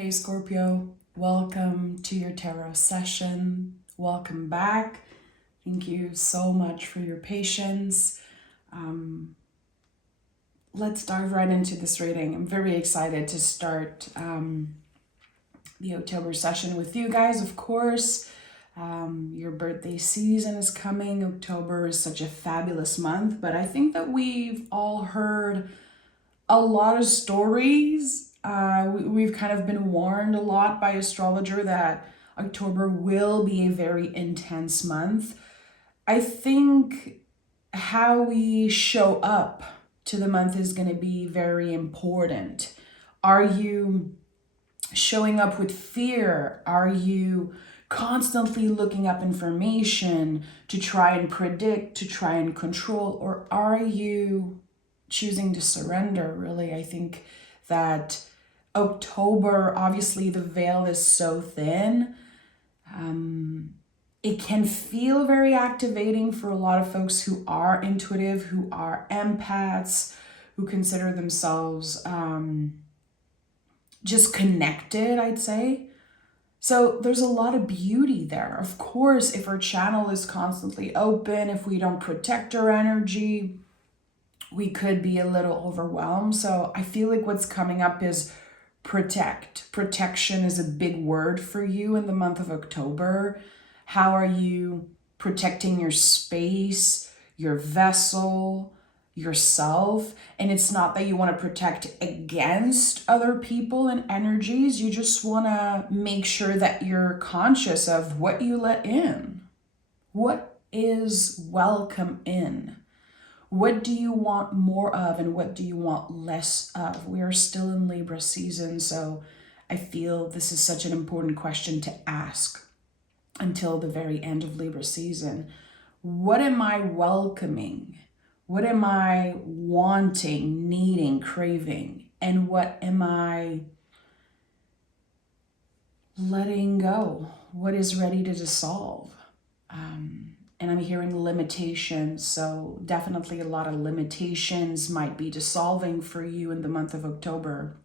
Hey Scorpio, welcome to your tarot session. Welcome back. Thank you so much for your patience. Let's dive right into this reading. I'm very excited to start the October session with you guys, of course. Your birthday season is coming. October is such a fabulous month, but I think that we've all heard a lot of stories. We've kind of been warned a lot by astrologer that October will be a very intense month. I think how we show up to the month is going to be very important. Are you showing up with fear? Are you constantly looking up information to try and predict, to try and control, or are you choosing to surrender? Really, I think that October, obviously the veil is so thin. It can feel very activating for a lot of folks who are intuitive, who are empaths, who consider themselves just connected, I'd say. So there's a lot of beauty there. Of course, if our channel is constantly open, if we don't protect our energy, we could be a little overwhelmed. So I feel like what's coming up is protect. Protection is a big word for you in the month of October. How are you protecting your space, your vessel, yourself? And it's not that you want to protect against other people and energies. You just want to make sure that you're conscious of what you let in. What is welcome in? What do you want more of and what do you want less of? We are still in Libra season, so I feel this is such an important question to ask until the very end of Libra season. What am I welcoming? What am I wanting, needing, craving? And what am I letting go? What is ready to dissolve? And I'm hearing limitations, so definitely a lot of limitations might be dissolving for you in the month of October.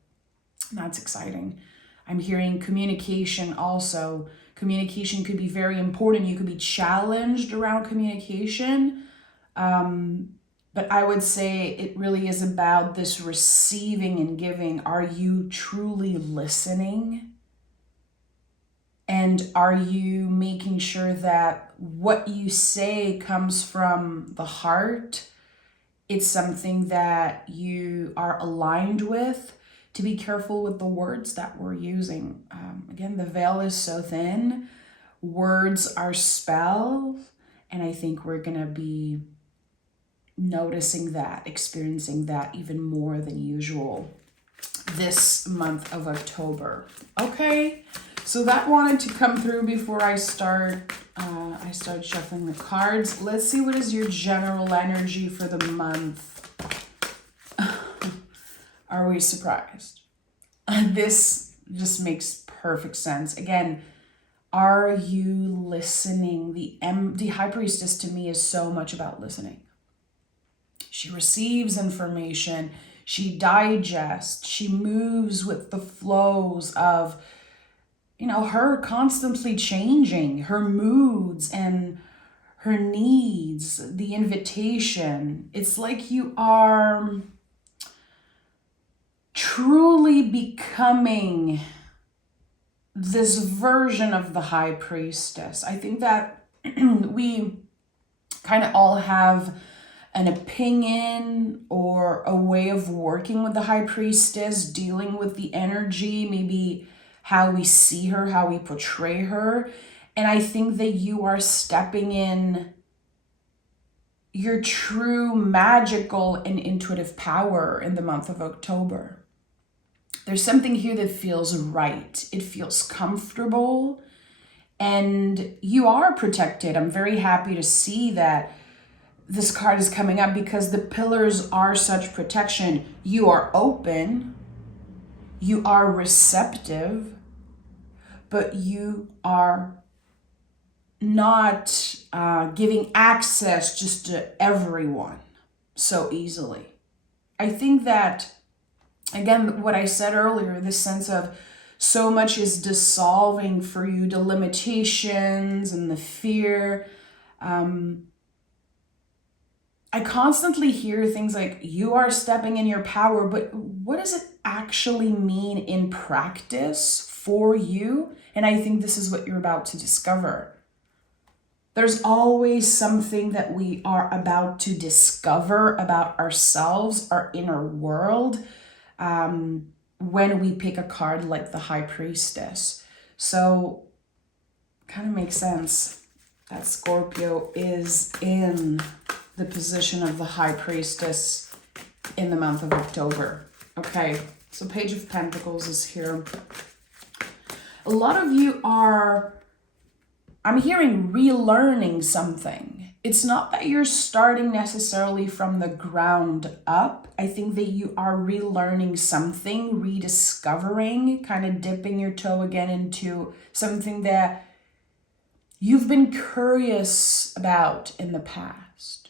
That's exciting. I'm hearing communication also. Communication could be very important. You could be challenged around communication. But I would say it really is about this receiving and giving. Are you truly listening? And are you making sure that what you say comes from the heart? It's something that you are aligned with. To be careful with the words that we're using. Again, the veil is so thin. Words are spells. And I think we're going to be noticing that, experiencing that even more than usual this month of October. Okay. So that wanted to come through before I start shuffling the cards. Let's see what is your general energy for the month. Are we surprised? This just makes perfect sense. Again, are you listening? The High Priestess to me is so much about listening. She receives information. She digests. She moves with the flows of her constantly changing, her moods and her needs, the invitation. It's like you are truly becoming this version of the High Priestess. I think that we kind of all have an opinion or a way of working with the High Priestess, dealing with the energy, maybe how we see her, how we portray her. And I think that you are stepping in your true magical and intuitive power in the month of October. There's something here that feels right. It feels comfortable and you are protected. I'm very happy to see that this card is coming up because the pillars are such protection. You are open. You are receptive, but you are not giving access just to everyone so easily. I think that, again, what I said earlier, this sense of So much is dissolving for you, the limitations and the fear. I constantly hear things like, you are stepping in your power, but what does it actually mean in practice for you? And I think this is what you're about to discover. There's always something that we are about to discover about ourselves, our inner world, when we pick a card like the High Priestess. So, kind of makes sense that Scorpio is in the position of the High Priestess in the month of October. Okay, so Page of Pentacles is here. A lot of you are, I'm hearing, relearning something. It's not that you're starting necessarily from the ground up. I think that you are relearning something, rediscovering, kind of dipping your toe again into something that you've been curious about in the past.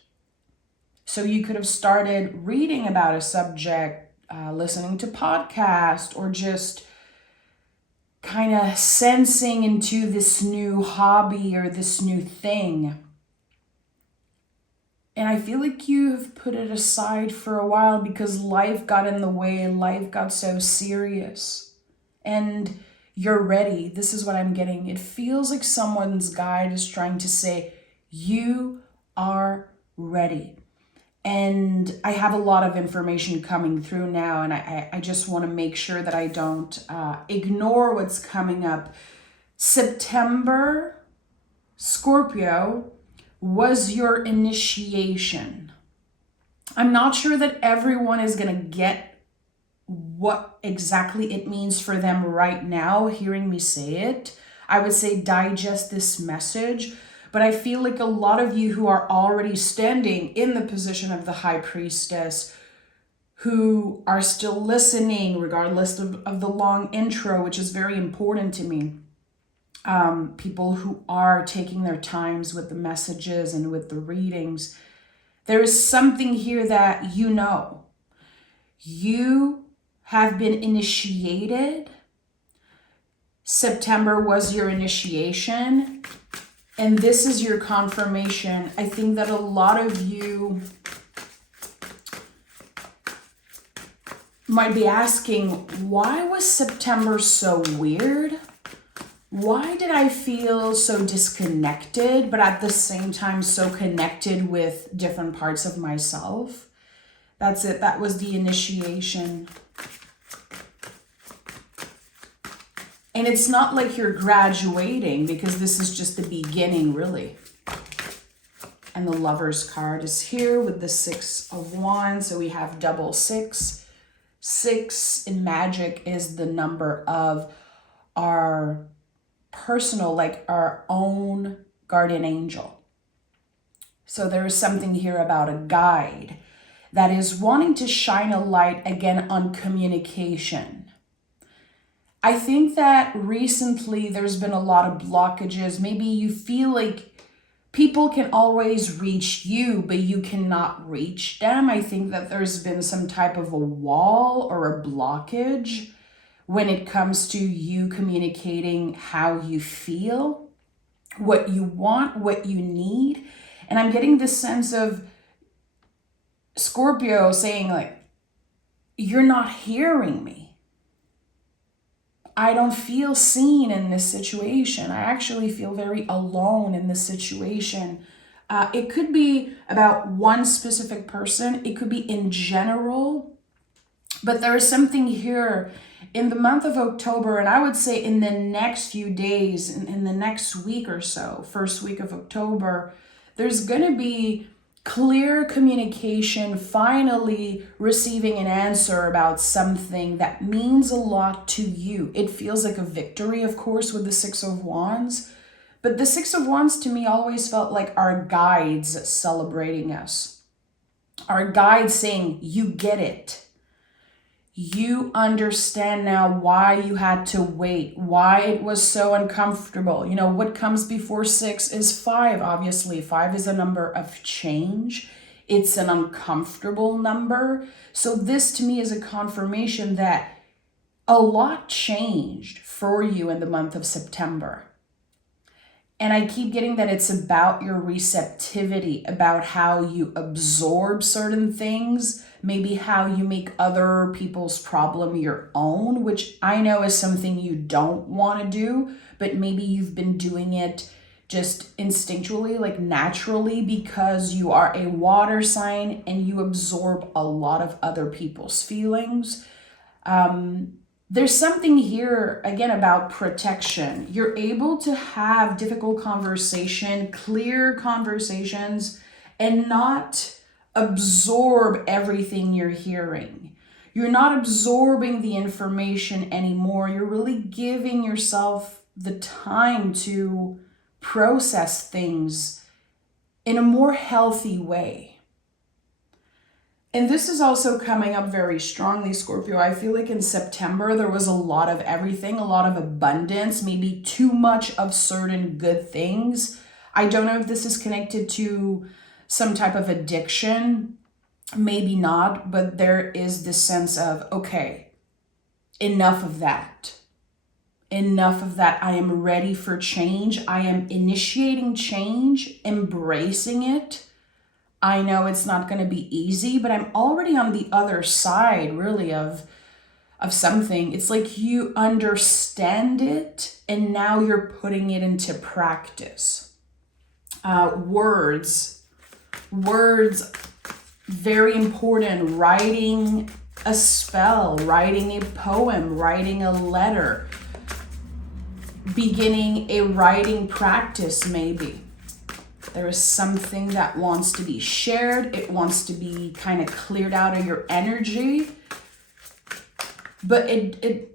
So you could have started reading about a subject, listening to podcasts, or just kind of sensing into this new hobby or this new thing. And I feel like you have put it aside for a while because life got in the way, life got so serious. And you're ready. This is what I'm getting. It feels like someone's guide is trying to say, you are ready. And I have a lot of information coming through now, and I just want to make sure that I don't ignore what's coming up. September, Scorpio, was your initiation. I'm not sure that everyone is going to get what exactly it means for them right now, hearing me say it. I would say digest this message. But I feel like a lot of you who are already standing in the position of the High Priestess, who are still listening, regardless of the long intro, which is very important to me. People who are taking their times with the messages and with the readings. There is something here that you know. You have been initiated. September was your initiation. And this is your confirmation. I think that a lot of you might be asking, why was September so weird? Why did I feel so disconnected, but at the same time so connected with different parts of myself? That's it. That was the initiation. And it's not like you're graduating, because this is just the beginning, really. And the Lover's card is here with the 6 of Wands. So we have double 6. 6 in magic is the number of our personal, like our own guardian angel. So there is something here about a guide that is wanting to shine a light again on communication. I think that recently there's been a lot of blockages. Maybe you feel like people can always reach you, but you cannot reach them. I think that there's been some type of a wall or a blockage when it comes to you communicating how you feel, what you want, what you need. And I'm getting this sense of Scorpio saying like, you're not hearing me. I don't feel seen in this situation. I actually feel very alone in this situation. It could be about one specific person. It could be in general. But there is something here in the month of October, and I would say in the next few days, in the next week or so, first week of October, there's going to be clear communication, finally receiving an answer about something that means a lot to you. It feels like a victory, of course, with the 6 of Wands. But the 6 of Wands to me always felt like our guides celebrating us. Our guides saying, you get it. You understand now why you had to wait, why it was so uncomfortable. You know, what comes before 6 is 5, obviously. 5 is a number of change. It's an uncomfortable number. So this to me is a confirmation that a lot changed for you in the month of September. And I keep getting that it's about your receptivity, about how you absorb certain things, maybe how you make other people's problem your own, which I know is something you don't want to do, but maybe you've been doing it just instinctually, like naturally, because you are a water sign and you absorb a lot of other people's feelings. There's something here, again, about protection. You're able to have difficult conversation, clear conversations, and not absorb everything you're hearing. You're not absorbing the information anymore. You're really giving yourself the time to process things in a more healthy way. And this is also coming up very strongly, Scorpio. I feel like in September, there was a lot of everything, a lot of abundance, maybe too much of certain good things. I don't know if this is connected to some type of addiction, maybe not, but there is this sense of, okay, enough of that. Enough of that. I am ready for change. I am initiating change, embracing it. I know it's not going to be easy, but I'm already on the other side, really, of something. It's like you understand it, and now you're putting it into practice. Words, very important. Writing a spell, writing a poem, writing a letter, beginning a writing practice, maybe. There is something that wants to be shared. It wants to be kind of cleared out of your energy. But it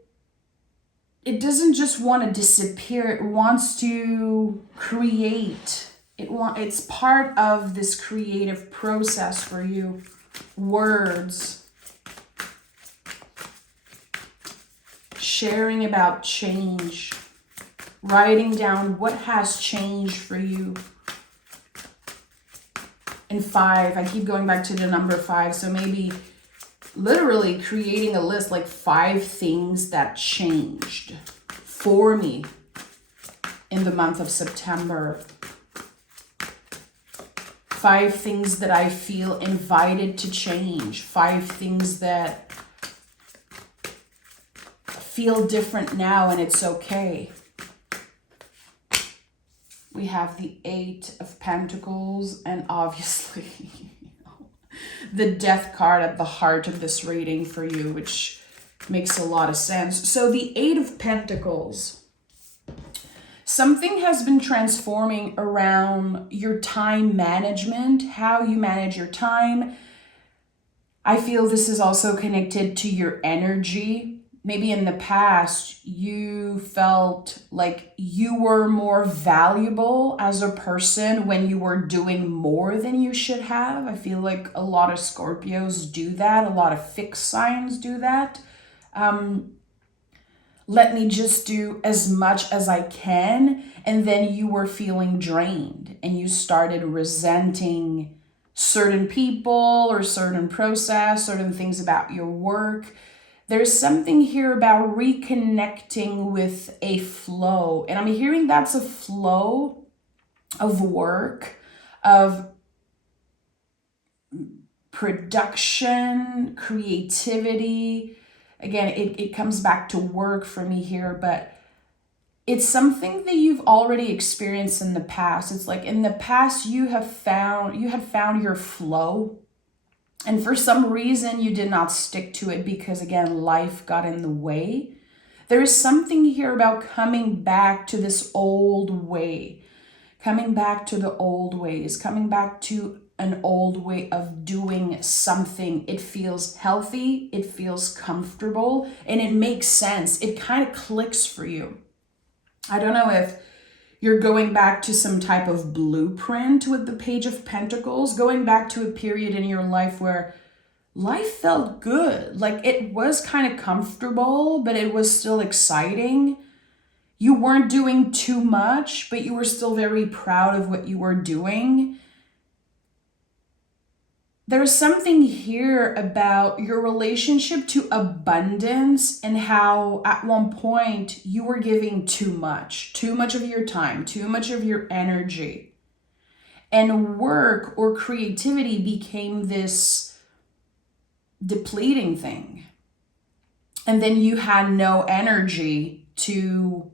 doesn't just want to disappear. It wants to create. It's part of this creative process for you. Words. Sharing about change. Writing down what has changed for you. And 5, I keep going back to the number 5. So maybe literally creating a list, like 5 things that changed for me in the month of September. 5 things that I feel invited to change. 5 things that feel different now, and it's okay. We have the 8 of Pentacles, and obviously, the Death card at the heart of this reading for you, which makes a lot of sense. So the 8 of Pentacles, something has been transforming around your time management, how you manage your time. I feel this is also connected to your energy. Maybe in the past, you felt like you were more valuable as a person when you were doing more than you should have. I feel like a lot of Scorpios do that. A lot of fixed signs do that. Let me just do as much as I can. And then you were feeling drained and you started resenting certain people or certain process, certain things about your work. There's something here about reconnecting with a flow. And I'm hearing that's a flow of work, of production, creativity. Again, it comes back to work for me here, but it's something that you've already experienced in the past. It's like in the past you had found your flow. And for some reason, you did not stick to it because, again, life got in the way. There is something here about coming back to this old way, coming back to the old ways, coming back to an old way of doing something. It feels healthy, it feels comfortable, and it makes sense. It kind of clicks for you. I don't know if you're going back to some type of blueprint with the Page of Pentacles, going back to a period in your life where life felt good. Like it was kind of comfortable, but it was still exciting. You weren't doing too much, but you were still very proud of what you were doing. there's something here about your relationship to abundance and how at one point you were giving too much of your time, too much of your energy. And work or creativity became this depleting thing. And then you had no energy to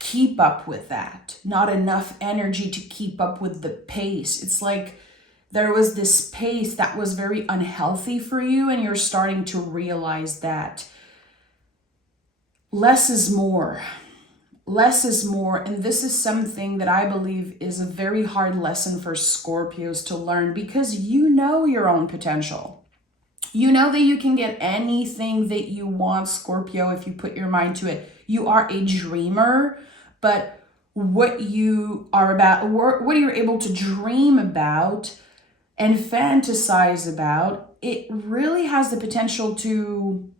keep up with that, not enough energy to keep up with the pace. It's like there was this pace that was very unhealthy for you, and you're starting to realize that less is more. Less is more. And this is something that I believe is a very hard lesson for Scorpios to learn, because you know your own potential. You know that you can get anything that you want, Scorpio, if you put your mind to it. You are a dreamer, but what you are about, what you're able to dream about and fantasize about, it really has the potential to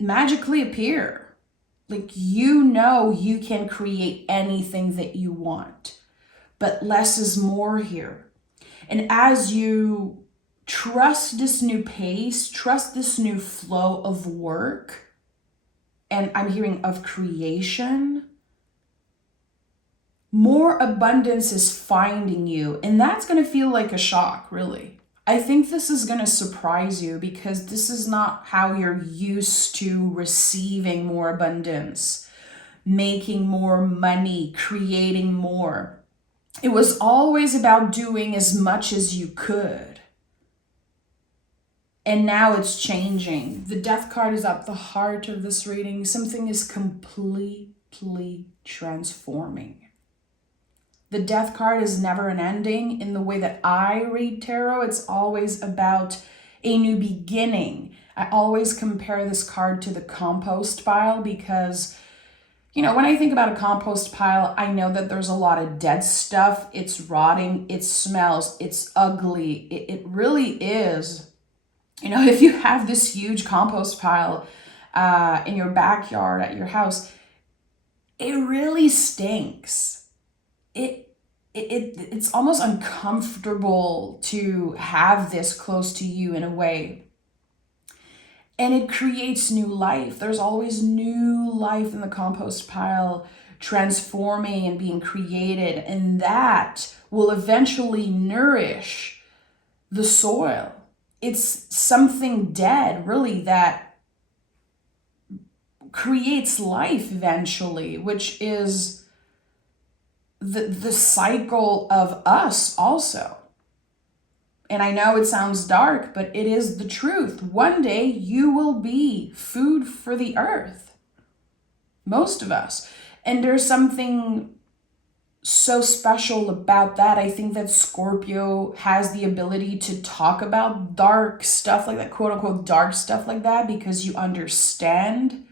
magically appear. Like, you know you can create anything that you want, but less is more here. And as you trust this new pace, trust this new flow of work, and I'm hearing of creation, more abundance is finding you. And that's going to feel like a shock, really. I think this is going to surprise you, because this is not how you're used to receiving more abundance, making more money, creating more. It was always about doing as much as you could. And now it's changing. The Death card is at the heart of this reading. Something is completely transforming. The Death card is never an ending. In the way that I read tarot, it's always about a new beginning. I always compare this card to the compost pile, because, you know, when I think about a compost pile, I know that there's a lot of dead stuff. It's rotting, it smells, it's ugly. It really is. You know, if you have this huge compost pile in your backyard at your house, it really stinks. It's almost uncomfortable to have this close to you in a way. And it creates new life. There's always new life in the compost pile, transforming and being created. And that will eventually nourish the soil. It's something dead, really, that creates life eventually, which is the cycle of us also. And I know it sounds dark, but it is the truth. One day you will be food for the earth. Most of us. And there's something so special about that. I think that Scorpio has the ability to talk about dark stuff like that, quote unquote dark stuff like that, because you understand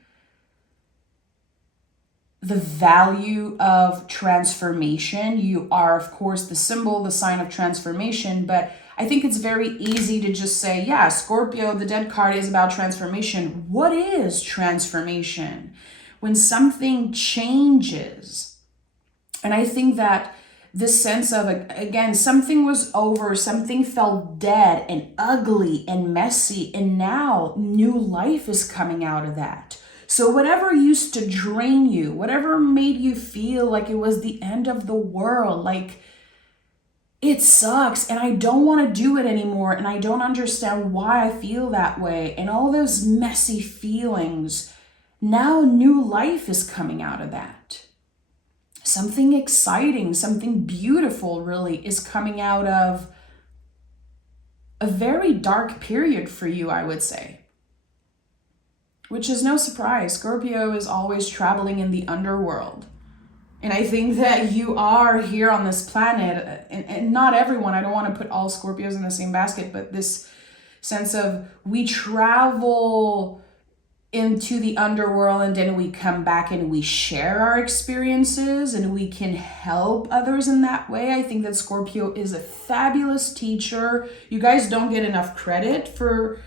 the value of transformation. You are, of course, the symbol, the sign of transformation, but I think it's very easy to just say, yeah, Scorpio, the Dead card is about transformation. What is transformation? When something changes. And I think that this sense of, again, something was over, something felt dead and ugly and messy, and now new life is coming out of that. So whatever used to drain you, whatever made you feel like it was the end of the world, like it sucks and I don't want to do it anymore and I don't understand why I feel that way, and all those messy feelings, now new life is coming out of that. Something exciting, something beautiful really is coming out of a very dark period for you, I would say. Which is no surprise. Scorpio is always traveling in the underworld. And I think that you are here on this planet, and not everyone, I don't want to put all Scorpios in the same basket, but this sense of we travel into the underworld and then we come back and we share our experiences and we can help others in that way. I think that Scorpio is a fabulous teacher. You guys don't get enough credit for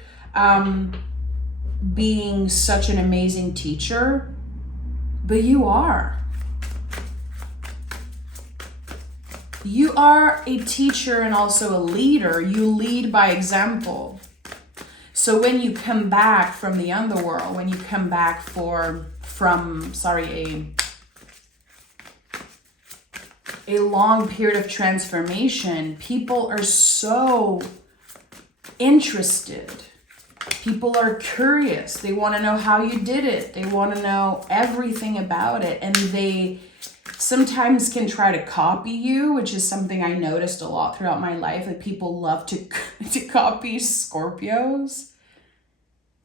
being such an amazing teacher, but you are. You are a teacher and also a leader. You lead by example. So when you come back from the underworld, when you come back from a long period of transformation, people are so interested. People are curious. They want to know how you did it. They want to know everything about it. And they sometimes can try to copy you, which is something I noticed a lot throughout my life, that people love to copy Scorpios.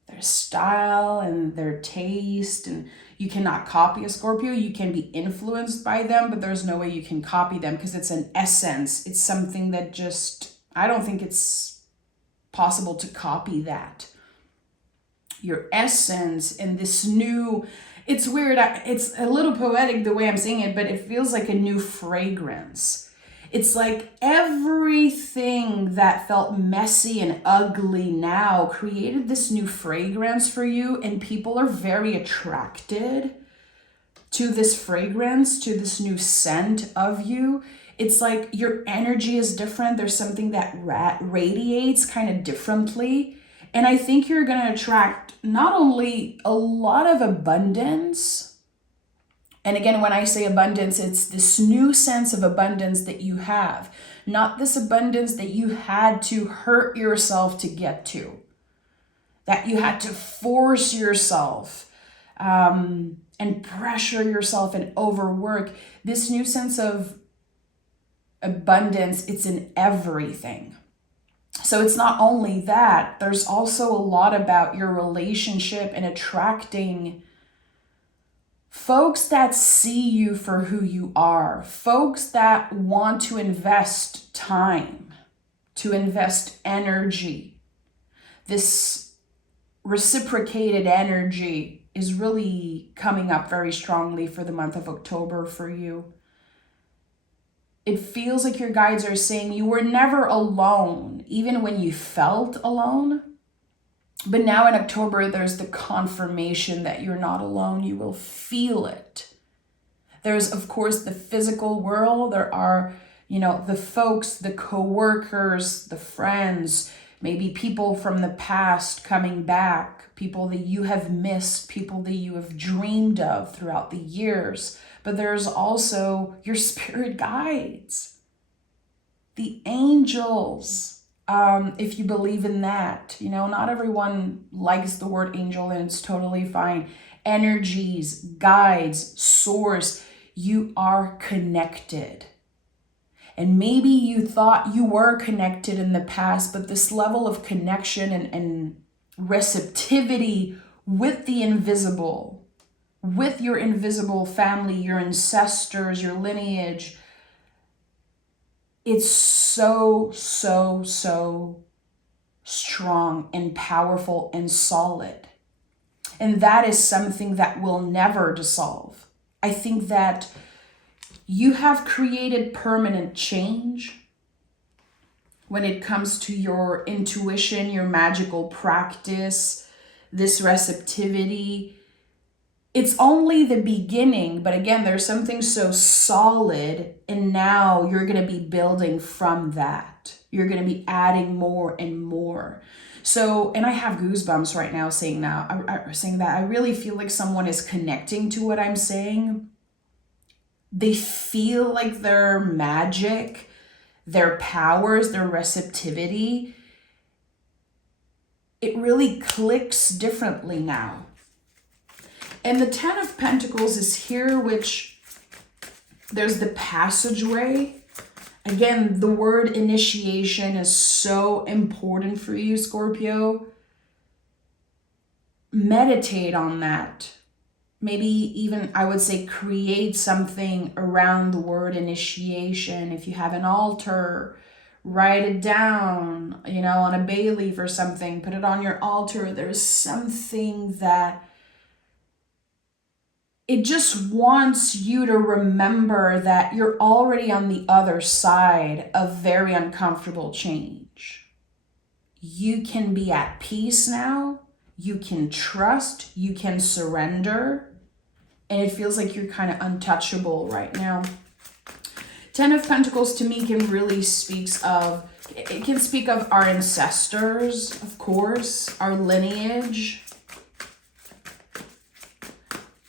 Their style and their taste, and you cannot copy a Scorpio. You can be influenced by them, but there's no way you can copy them because it's an essence. It's something that just, I don't think it's possible to copy that. Your essence and this new, it's weird, it's a little poetic the way I'm saying it, but it feels like a new fragrance. It's like everything that felt messy and ugly now created this new fragrance for you, and people are very attracted to this fragrance, to this new scent of you. It's like your energy is different. There's something that radiates kind of differently. And I think you're going to attract not only a lot of abundance, and again, when I say abundance, it's this new sense of abundance that you have, not this abundance that you had to hurt yourself to get to, that you had to force yourself and pressure yourself and overwork. This new sense of abundance, it's in everything. So it's not only that, there's also a lot about your relationship and attracting folks that see you for who you are, folks that want to invest time, to invest energy. This reciprocated energy is really coming up very strongly for the month of October for you. It feels like your guides are saying you were never alone, even when you felt alone. But now in October, there's the confirmation that you're not alone. You will feel it. There's, of course, the physical world. There are, the folks, the coworkers, the friends, maybe people from the past coming back, people that you have missed, people that you have dreamed of throughout the years. But there's also your spirit guides, the angels, if you believe in that. Not everyone likes the word angel, and it's totally fine. Energies, guides, source, you are connected. And maybe you thought you were connected in the past, but this level of connection and receptivity with the invisible, with your invisible family, your ancestors, your lineage, it's so, so, so strong and powerful and solid. And that is something that will never dissolve. I think that you have created permanent change when it comes to your intuition, your magical practice, this receptivity. It's only the beginning, but again, there's something so solid, and now you're going to be building from that. You're going to be adding more and more. So, and I have goosebumps right now saying that. I really feel like someone is connecting to what I'm saying. They feel like their magic, their powers, their receptivity, it really clicks differently now. And the 10 of Pentacles is here, which there's the passageway. Again, the word initiation is so important for you, Scorpio. Meditate on that. Maybe even, I would say, create something around the word initiation. If you have an altar, write it down, on a bay leaf or something. Put it on your altar. There's something that it just wants you to remember that you're already on the other side of very uncomfortable change. You can be at peace now. You can trust. You can surrender. And it feels like you're kind of untouchable right now. Ten of Pentacles to me can really speak of our ancestors, of course, our lineage.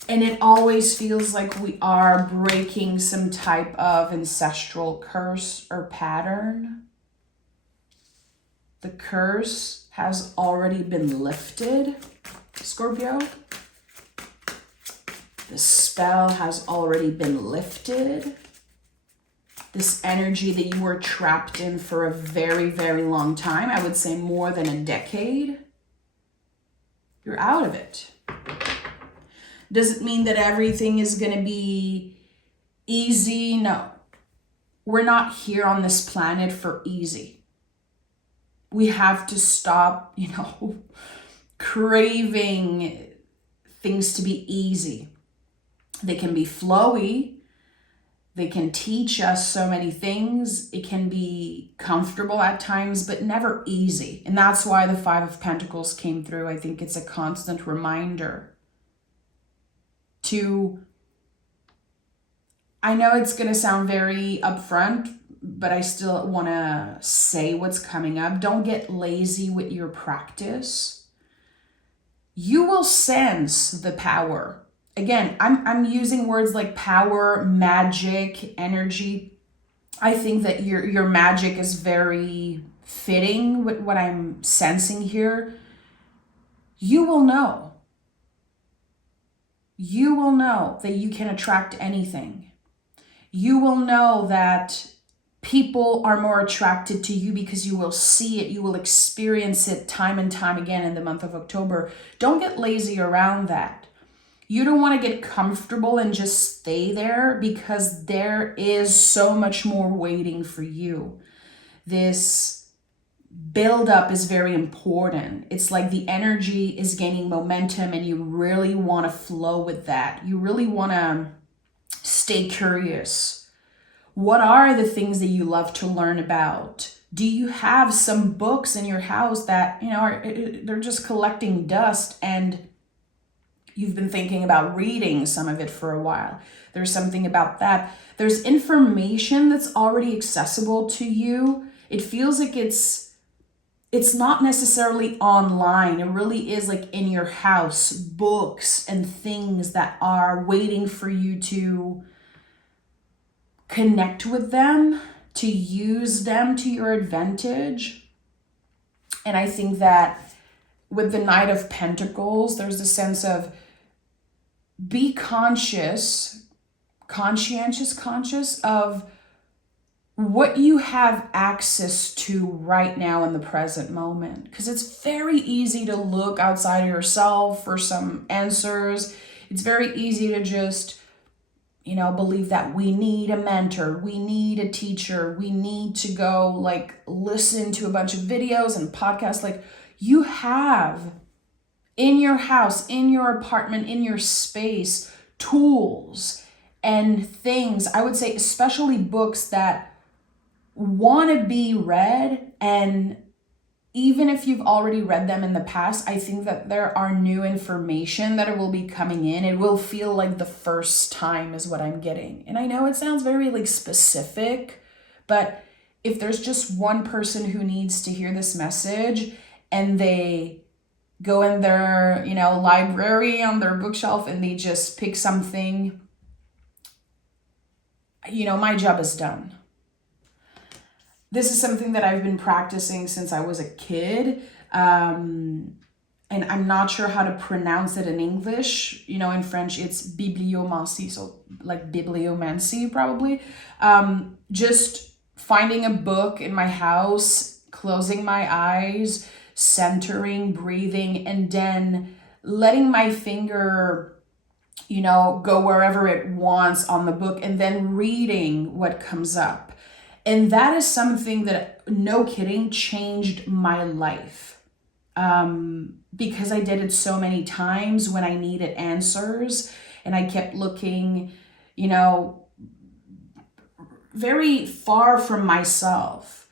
And it always feels like we are breaking some type of ancestral curse or pattern. The curse has already been lifted, Scorpio. The spell has already been lifted. This energy that you were trapped in for a very, very long time, I would say more than a decade, you're out of it. Does it mean that everything is going to be easy? No. We're not here on this planet for easy. We have to stop, craving things to be easy. They can be flowy. They can teach us so many things. It can be comfortable at times, but never easy. And that's why the Five of Pentacles came through. I think it's a constant reminder I know it's going to sound very upfront, but I still want to say what's coming up. Don't get lazy with your practice. You will sense the power. Again, I'm using words like power, magic, energy. I think that your magic is very fitting with what I'm sensing here. You will know. You will know that you can attract anything. You will know that people are more attracted to you because you will see it, you will experience it time and time again in the month of October. Don't get lazy around that. You don't want to get comfortable and just stay there because there is so much more waiting for you. This build-up is very important. It's like the energy is gaining momentum and you really want to flow with that. You really want to stay curious. What are the things that you love to learn about? Do you have some books in your house that, they're just collecting dust and you've been thinking about reading some of it for a while? There's something about that. There's information that's already accessible to you. It feels like it's not necessarily online. It really is like in your house, books and things that are waiting for you to connect with them, to use them to your advantage. And I think that with the Knight of Pentacles, there's a sense of be conscious of what you have access to right now in the present moment. Because it's very easy to look outside of yourself for some answers. It's very easy to just, believe that we need a mentor, we need a teacher, we need to go listen to a bunch of videos and podcasts. You have in your house, in your apartment, in your space, tools and things, I would say especially books that want to be read. And even if you've already read them in the past, I think that there are new information that will be coming in. It will feel like the first time is what I'm getting. And I know it sounds very specific, but if there's just one person who needs to hear this message and they go in their, library on their bookshelf and they just pick something, my job is done. This is something that I've been practicing since I was a kid. And I'm not sure how to pronounce it in English. In French, it's bibliomancie, so bibliomancy probably. Just finding a book in my house, closing my eyes, centering, breathing, and then letting my finger, go wherever it wants on the book and then reading what comes up. And that is something that, no kidding, changed my life. Because I did it so many times when I needed answers and I kept looking, very far from myself.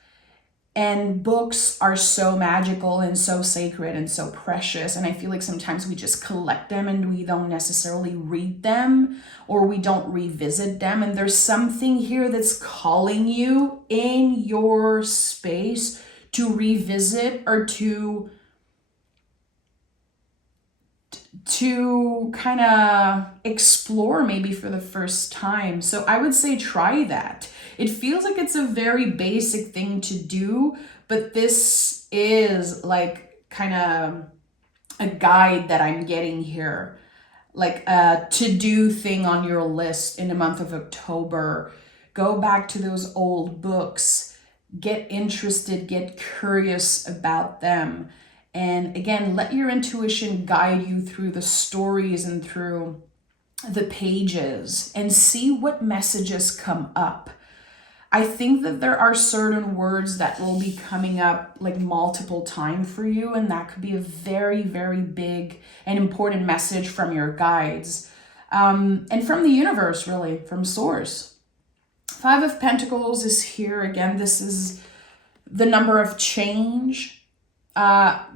And books are so magical and so sacred and so precious. And I feel like sometimes we just collect them and we don't necessarily read them, or we don't revisit them. And there's something here that's calling you in your space to revisit, or to kind of explore maybe for the first time. So I would say try that. It feels like it's a very basic thing to do, but this is like kind of a guide that I'm getting here, like a to-do thing on your list in the month of October. Go back to those old books, get interested, get curious about them. And again, let your intuition guide you through the stories and through the pages, and see what messages come up. I think that there are certain words that will be coming up like multiple times for you, and that could be a very, very big and important message from your guides, and from the universe, really, from source. Five of Pentacles is here again. This is the number of change.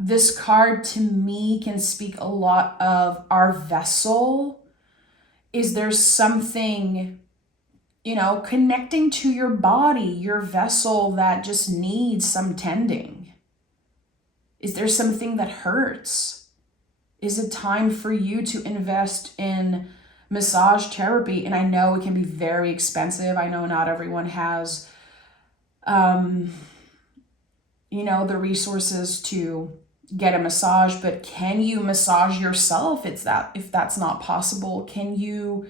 This card to me can speak a lot of our vessel. Is there something, connecting to your body, your vessel, that just needs some tending? Is there something that hurts? Is it time for you to invest in massage therapy? And I know it can be very expensive. I know not everyone has, the resources to get a massage, but can you massage yourself? If that's not possible, can you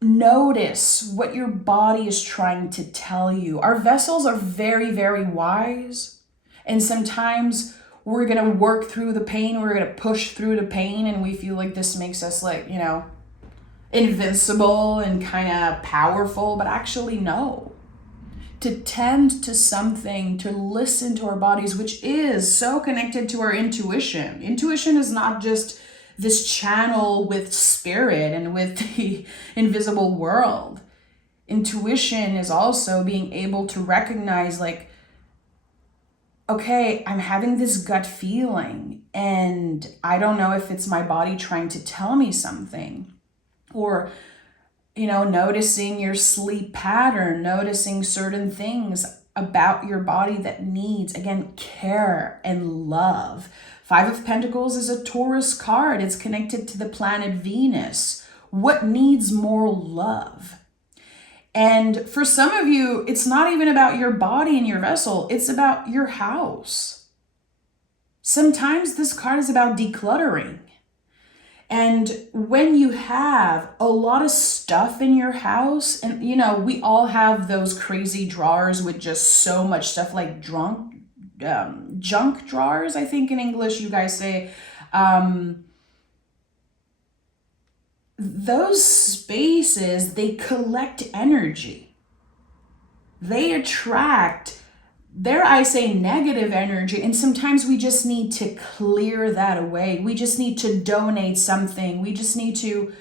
notice what your body is trying to tell you? Our vessels are very, very wise. And sometimes we're going to work through the pain. We're going to push through the pain. And we feel like this makes us like, invincible and kind of powerful. But actually, no. To tend to something, to listen to our bodies, which is so connected to our intuition. Intuition is not just this channel with spirit and with the invisible world. Intuition is also being able to recognize, like, okay, I'm having this gut feeling and I don't know if it's my body trying to tell me something. Or, noticing your sleep pattern, noticing certain things about your body that needs, again, care and love. Five of Pentacles is a Taurus card. It's connected to the planet Venus. What needs more love? And for some of you, it's not even about your body and your vessel. It's about your house. Sometimes this card is about decluttering. And when you have a lot of stuff in your house, and we all have those crazy drawers with just so much stuff, like junk drawers, I think in English you guys say. Those spaces, they collect energy. They attract, dare I say, negative energy. And sometimes we just need to clear that away. We just need to donate something. We just need to,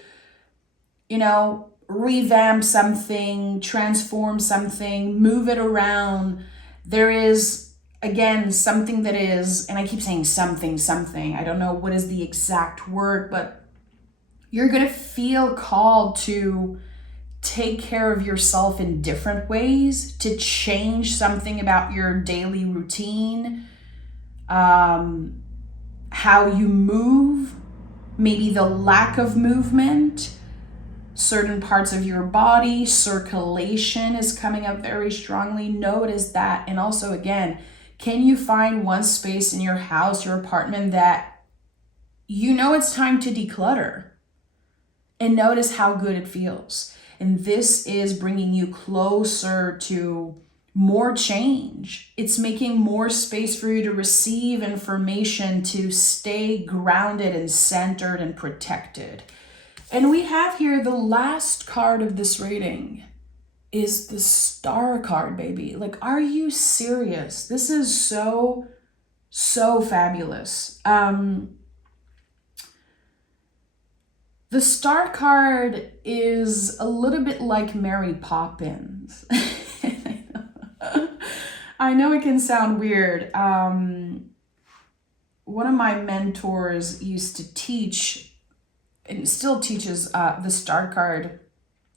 revamp something, transform something, move it around. There is, again, something that is, and I keep saying something. I don't know what is the exact word, but you're going to feel called to take care of yourself in different ways, to change something about your daily routine, how you move, maybe the lack of movement, certain parts of your body, circulation is coming up very strongly. Notice that. And also, again, can you find one space in your house, your apartment, that it's time to declutter? And notice how good it feels. And this is bringing you closer to more change. It's making more space for you to receive information, to stay grounded and centered and protected. And we have here the last card of this reading is the Star card, baby. Like, are you serious? This is so, so fabulous. The Star card is a little bit like Mary Poppins. I know it can sound weird. One of my mentors used to teach, and still teaches, the star card,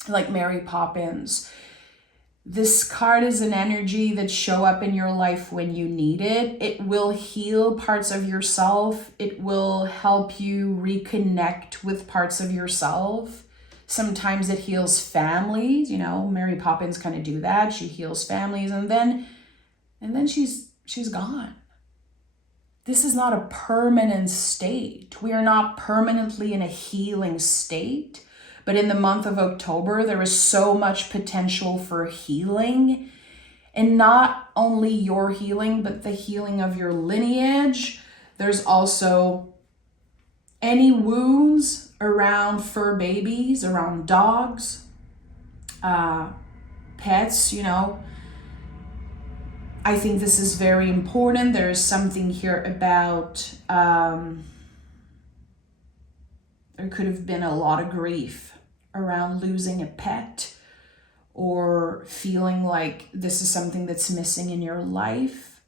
like Mary Poppins. This card is an energy that show up in your life when you need it. It will heal parts of yourself. It will help you reconnect with parts of yourself. Sometimes it heals families. Mary Poppins kind of do that. She heals families, and then she's gone. This is not a permanent state. We are not permanently in a healing state. But in the month of October, there is so much potential for healing. And not only your healing, but the healing of your lineage. There's also any wounds around fur babies, around dogs, pets, I think this is very important. There is something here about, there could have been a lot of grief around losing a pet, or feeling like this is something that's missing in your life.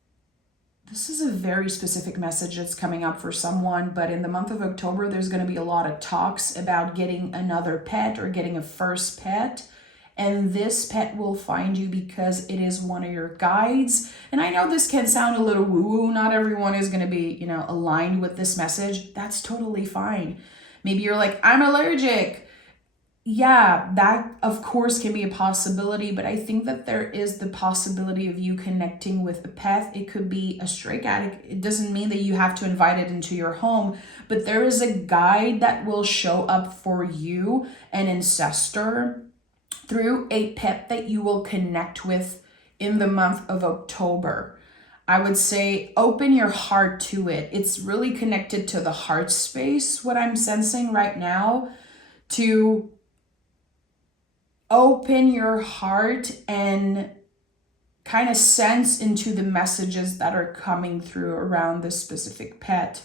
This is a very specific message that's coming up for someone, but in the month of October, there's going to be a lot of talks about getting another pet or getting a first pet. And this pet will find you because it is one of your guides. And I know this can sound a little woo-woo. Not everyone is going to be, aligned with this message. That's totally fine. Maybe you're like, I'm allergic. Yeah, that of course can be a possibility, but I think that there is the possibility of you connecting with a pet. It could be a stray cat. It doesn't mean that you have to invite it into your home, but there is a guide that will show up for you, an ancestor, through a pet that you will connect with in the month of October. I would say open your heart to it. It's really connected to the heart space, what I'm sensing right now, to open your heart and kind of sense into the messages that are coming through around this specific pet.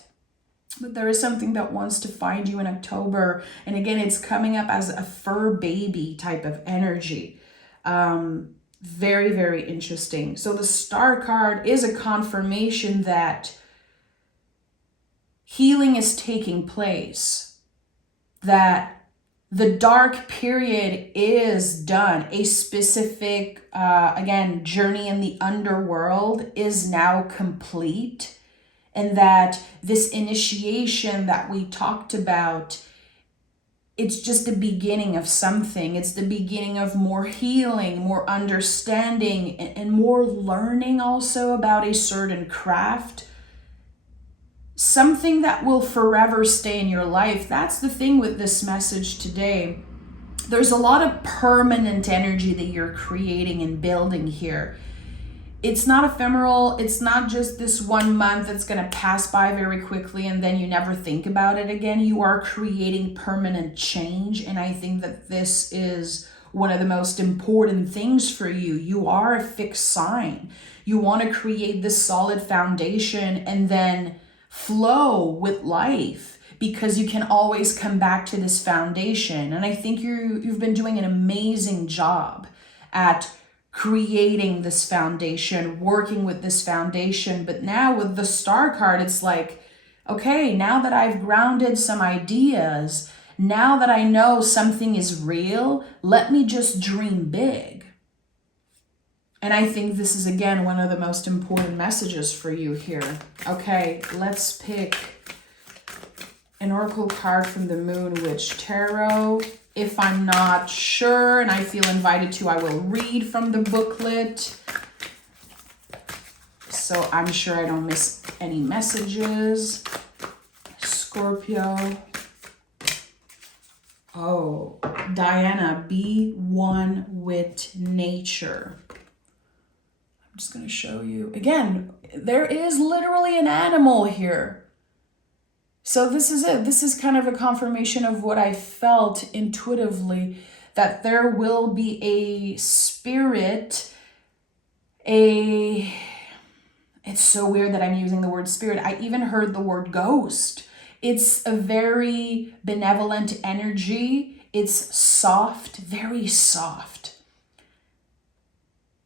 But there is something that wants to find you in October. And again, it's coming up as a fur baby type of energy. Very, very interesting. So the star card is a confirmation that healing is taking place, that the dark period is done. A specific, journey in the underworld is now complete. And that this initiation that we talked about, it's just the beginning of something. It's the beginning of more healing, more understanding, and more learning also about a certain craft. Something that will forever stay in your life. That's the thing with this message today. There's a lot of permanent energy that you're creating and building here. It's not ephemeral. It's not just this 1 month that's going to pass by very quickly and then you never think about it again. You are creating permanent change. And I think that this is one of the most important things for you. You are a fixed sign. You want to create this solid foundation and then flow with life, because you can always come back to this foundation. And I think you've been doing an amazing job at creating this foundation, working with this foundation. But now with the star card, it's like, okay, now that I've grounded some ideas, now that I know something is real, let me just dream big. And I think this is, again, one of the most important messages for you here. Okay, let's pick an oracle card from the Moon Witch Tarot. If I'm not sure and I feel invited to, I will read from the booklet, so I'm sure I don't miss any messages. Scorpio. Oh, Diana, be one with nature. I'm just going to show you. Again, there is literally an animal here. So this is it. This is kind of a confirmation of what I felt intuitively, that there will be a spirit, it's so weird that I'm using the word spirit. I even heard the word ghost. It's a very benevolent energy. It's soft, very soft.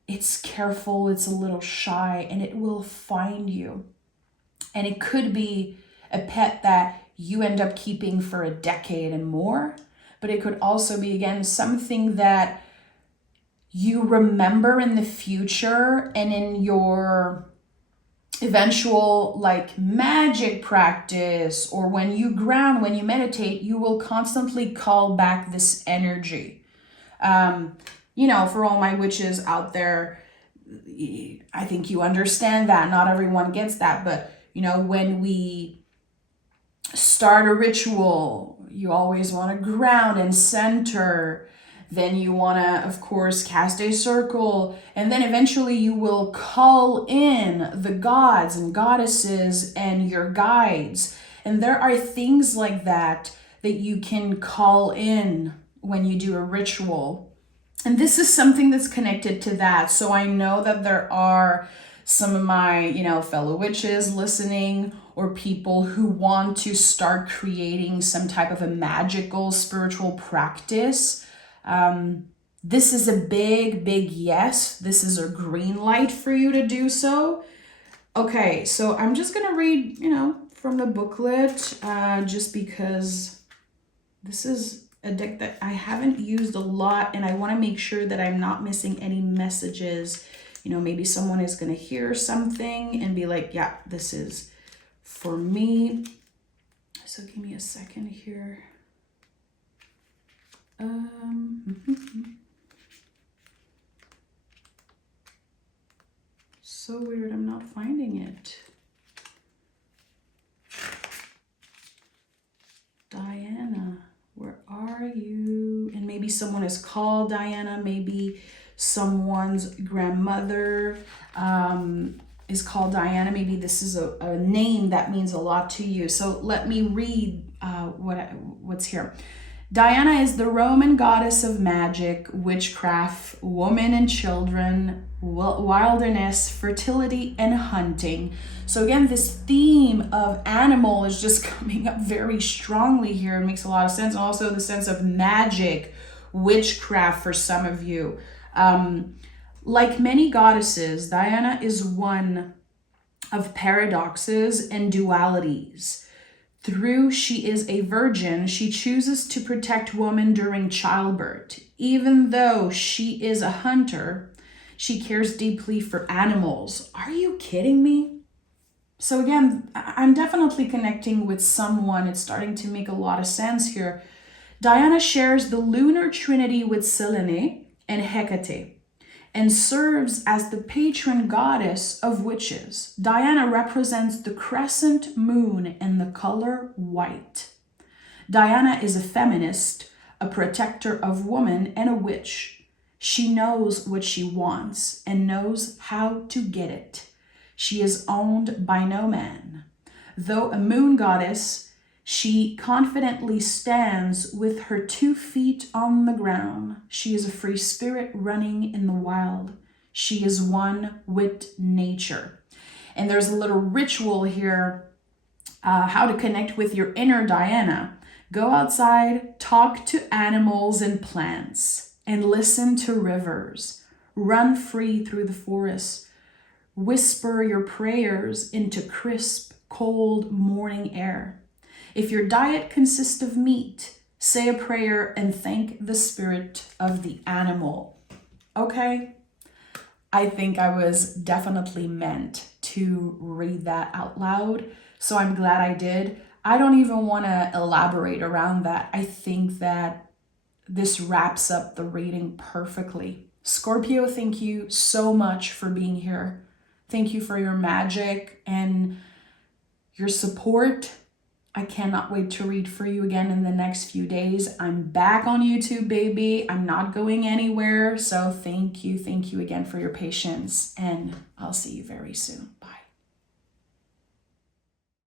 it's careful, it's a little shy, and it will find you. And it could be a pet that you end up keeping for a decade and more, but it could also be, again, something that you remember in the future, and in your eventual like magic practice, or when you ground, when you meditate, you will constantly call back this energy. You know, for all my witches out there, I think you understand that. Not everyone gets that, but you know, when we start a ritual, you always want to ground and center. Then you want to, of course, cast a circle. And then eventually you will call in the gods and goddesses and your guides. And there are things like that that you can call in when you do a ritual. And this is something that's connected to that. So I know that there are some of my, you know, fellow witches listening, or people who want to start creating some type of a magical spiritual practice. This is a big yes. This is a green light for you to do so. Okay, so I'm just gonna read, you know, from the booklet, just because this is a deck that I haven't used a lot, and I want to make sure that I'm not missing any messages. You know, maybe someone is going to hear something and be like, yeah, this is for me. So give me a second here. So weird, I'm not finding it. Diana, where are you? And maybe someone is called Diana, maybe someone's grandmother is called Diana. Maybe this is a name that means a lot to you. So let me read what's here. Diana is the Roman goddess of magic, witchcraft, women and children, wilderness, fertility, and hunting. So again, this theme of animal is just coming up very strongly here. It makes a lot of sense. Also the sense of magic, witchcraft for some of you. Like many goddesses, Diana is one of paradoxes and dualities. Though she is a virgin, she chooses to protect women during childbirth. Even though she is a hunter, she cares deeply for animals. Are you kidding me? So again, I'm definitely connecting with someone. It's starting to make a lot of sense here. Diana shares the lunar trinity with Selene and Hecate, and serves as the patron goddess of witches. Diana represents the crescent moon and the color white. Diana is a feminist, a protector of women, and a witch. She knows what she wants and knows how to get it. She is owned by no man. Though a moon goddess, she confidently stands with her 2 feet on the ground. She is a free spirit running in the wild. She is one with nature. And there's a little ritual here, how to connect with your inner Diana. Go outside, talk to animals and plants, and listen to rivers. Run free through the forest. Whisper your prayers into crisp, cold morning air. If your diet consists of meat, say a prayer and thank the spirit of the animal. Okay? I think I was definitely meant to read that out loud, so I'm glad I did. I don't even want to elaborate around that. I think that this wraps up the reading perfectly. Scorpio, thank you so much for being here. Thank you for your magic and your support. I cannot wait to read for you again in the next few days. I'm back on YouTube, baby. I'm not going anywhere. So thank you again for your patience, and I'll see you very soon.